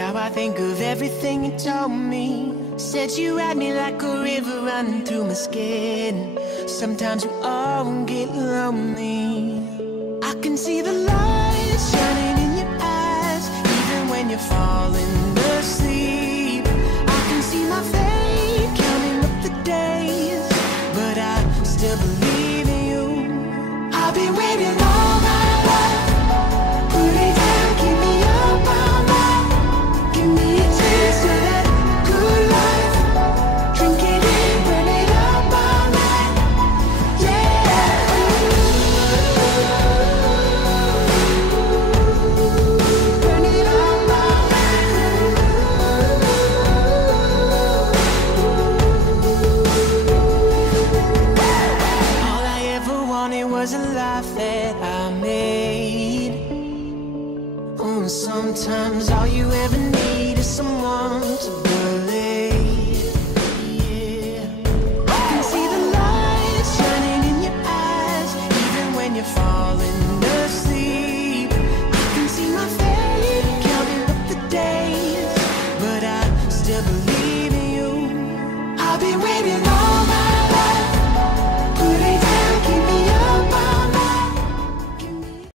Now I think of everything you told me. Said you had me like a river running through my skin. Sometimes we all get lonely. I can see the light shining in your eyes, even when you're falling asleep. I can see my fate counting up the days, but I still believe in you. I've been waiting all my life. Put it down, keep me up all night. Give me a taste of that good life. Drink it in, burn it up all night. Yeah. Burn it up all night. All I ever wanted was a life that I made. Oh, sometimes all you ever need is someone to believe.